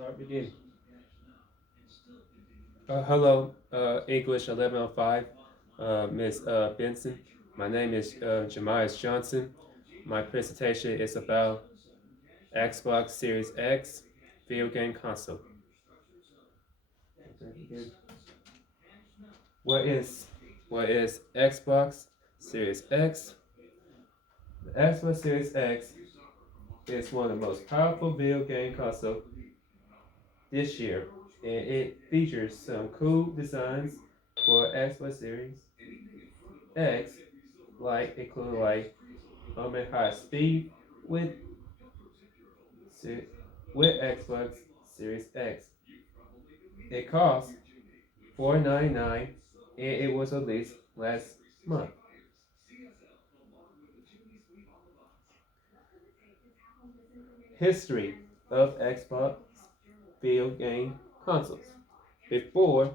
Start beginning. Hello, English 1105, Miss Benson. My name is Jemias Johnson. My presentation is about Xbox Series X video game console. What is what is Xbox Series X? The Xbox Series X is one of the most powerful video game consoles this year, and it features some cool designs for Xbox Series X, like including like high speed with with Xbox Series X. It costs $499 and it was released last month. History of Xbox video game consoles. Before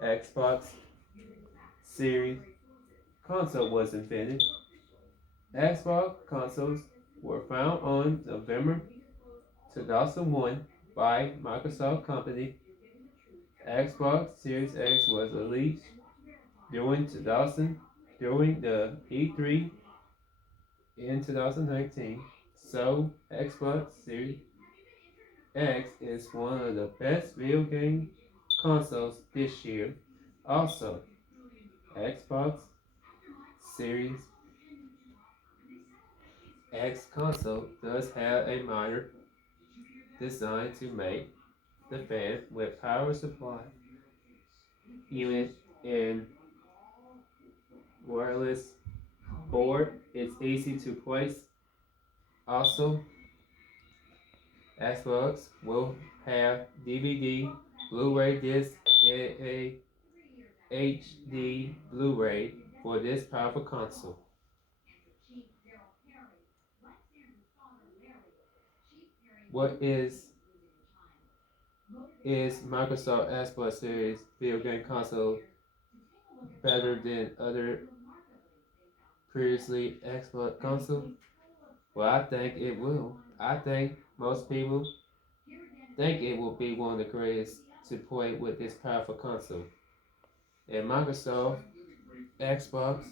Xbox Series console was invented, Xbox consoles were found on November 2001 by Microsoft Company. Xbox Series X was released during 2000 during the E3 in 2019. So Xbox Series X is one of the best video game consoles this year. Also, Xbox Series X console does have a minor designed to make the fan with power supply unit and wireless board. It's easy to place. Also, Xbox will have DVD, Blu-ray disc, and a HD Blu-ray for this powerful console. What is Microsoft Xbox Series video game console better than other previously Xbox console? Well, I think it will. I think most people think it will be one of the greatest to play with this powerful console. And Microsoft Xbox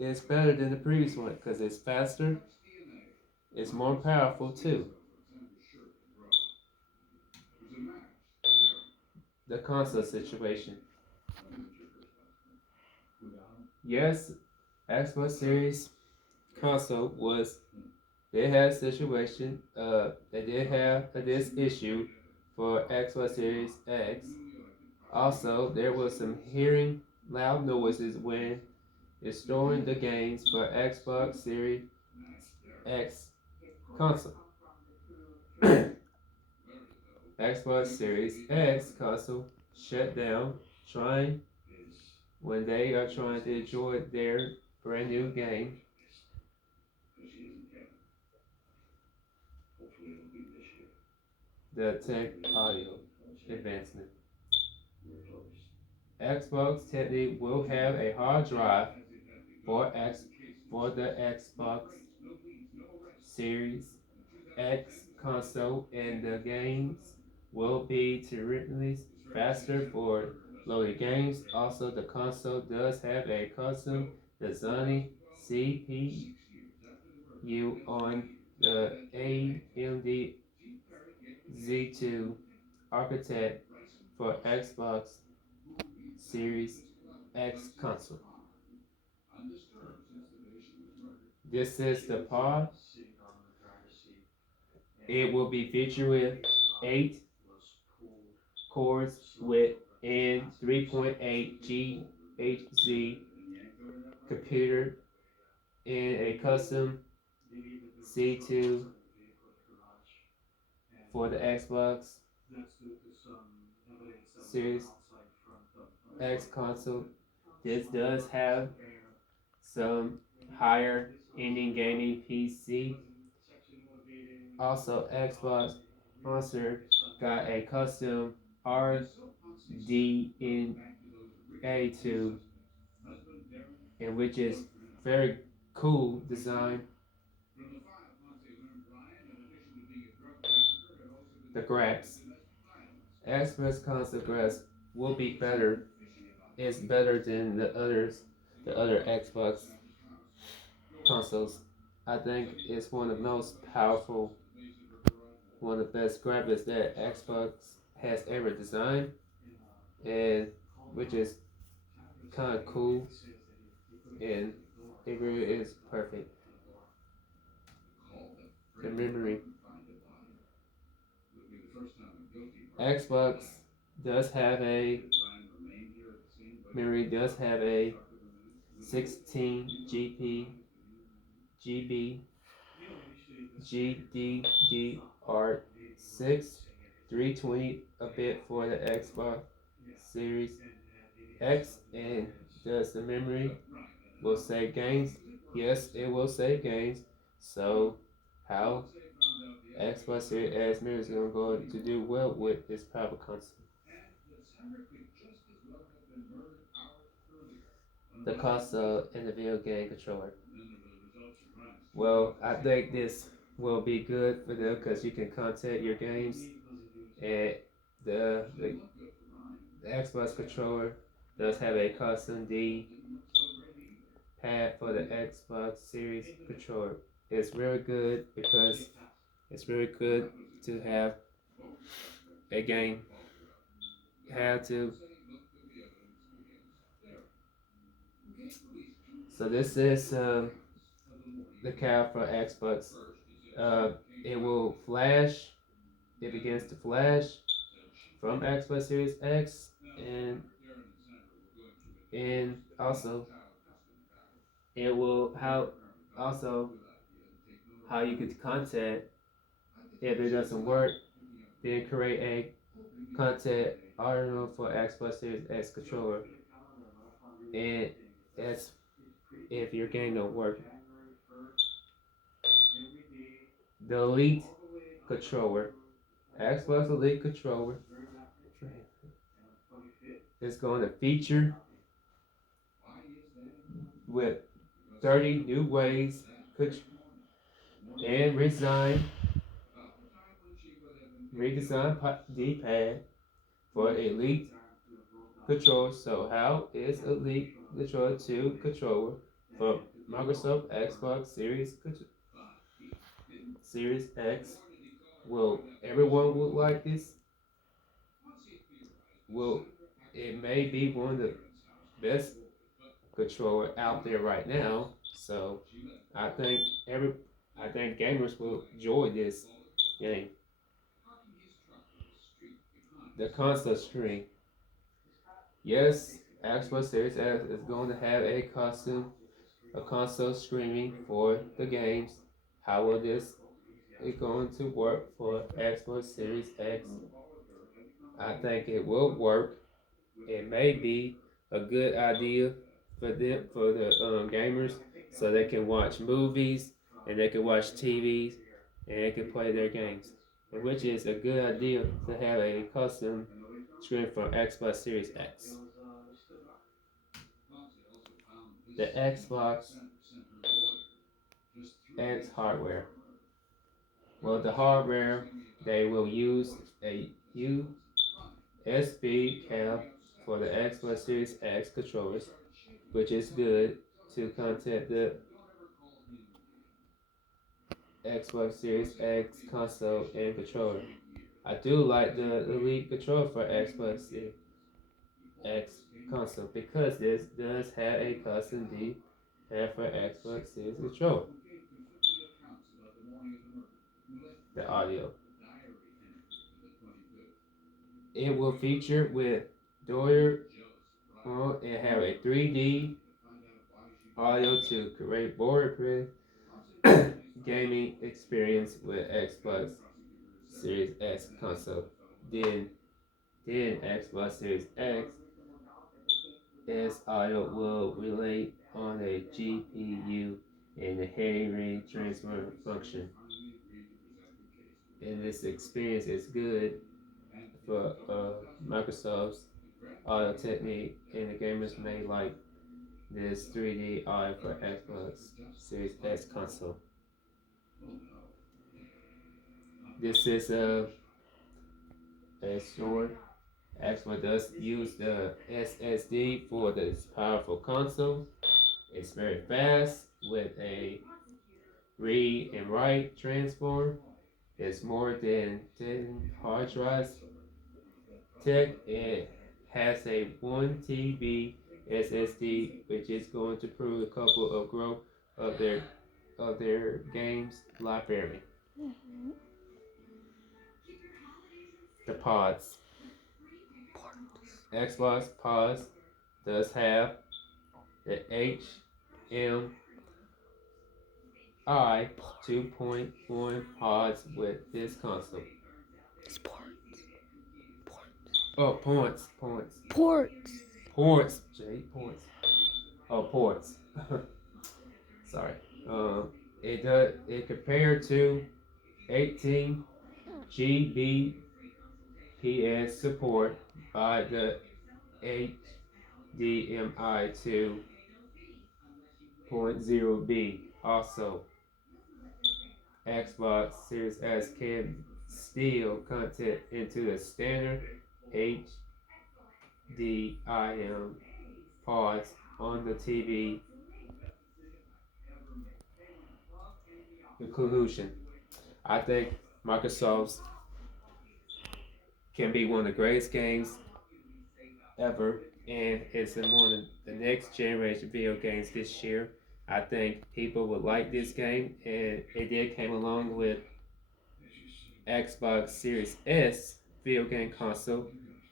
is better than the previous one because it's faster, it's more powerful too. The console situation. Yes, Xbox Series console was they had a situation they did have this issue for Xbox Series X. Also, there was some hearing loud noises when installing the games for Xbox Series X console. Xbox Series X console shut down trying when they are trying to enjoy their brand new game. The tech audio advancement. Xbox technically will have a hard drive for the Xbox Series X console, and the games will be terrifically faster for loading games. Also, the console does have a custom designing CPU on the AMD Z2 architect for Xbox Series X console. This is the pod. It will be featured with 8 cores with and 3.8 GHz computer and a custom C2 for the Xbox Series X console. This does have some higher ending gaming PC. Also, Xbox Monster got a custom RDNA2, and which is very cool design. the grabs. Xbox console grabs will be better. It's better than the other Xbox consoles. I think it's one of the most powerful, one of the best graphics that Xbox has ever designed, and which is kind of cool, and it really is perfect. The memory. Xbox does have a memory, does have a 16 GB GDDR6 320 a bit for the Xbox Series X, and does the memory will save games? Yes, it will save games. So how Xbox Series X memory is going to do well with this powerful console? The cost of in the video game controller. Well, I think this will be good for them because you can contact your games, and the Xbox controller does have a custom D pad for the Xbox Series controller. It's really good because it's really good to have a game. Have to. So this is the cap for Xbox. Uh, it will flash. It begins to flash from Xbox Series X, and also it will how also how you could contact if it doesn't work. Then create a contact article for Xbox Series X controller, and that's if your game don't work. The Elite controller, Xbox Elite controller, is going to feature with 30 new ways and redesigned D-pad for Elite controller. So how is Elite Controller 2 controller for Microsoft Xbox Series X? Will everyone would like this? Will it may be one of the best controller out there right now? So I think I think gamers will enjoy this game. The console stream. Yes, Xbox Series X is going to have a console streaming for the games. How will this is going to work for Xbox Series X? I think it will work. It may be a good idea for them for the gamers, so they can watch movies and they can watch TVs and they can play their games, which is a good idea to have a custom screen for Xbox Series X. The Xbox X hardware. Well, the hardware they will use a USB cable for the Xbox Series X controllers, which is good to contact the Xbox Series X console and controller. I do like the Elite controller for Xbox Series X console because this does have a custom D pad for Xbox Series controller. The audio. It will feature with Doyer and have a 3D audio to create board gaming experience with Xbox Series X console. Then, then Xbox Series X its audio will relate on a GPU and the heavy range transfer function. And this experience is good for Microsoft's Audio Technique, and the gamers may like this 3D audio for Xbox Series X console. This is It's short. Xbox does use the SSD for this powerful console. It's very fast with a read and write transform. It's more than 10 hard drives. Tech it has a 1 TB SSD, which is going to prove a couple of growth of their games library. The pods. Xbox pods does have the HMI 2.1 pods with this console. Sports. Oh, points. Ports. Ports. J. Ports. Oh, ports. Sorry. It compared to 18 Gbps support by the HDMI 2.0B. Also, Xbox Series S can steal content into the standard HDIM pods on the TV. Conclusion: I think Microsoft's can be one of the greatest games ever, and it's in one of the next generation video games this year. I think people would like this game, and it did came along with Xbox Series S video game console.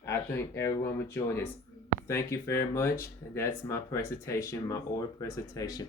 I think everyone would enjoy this. Thank you very much, and that's my presentation, my oral presentation.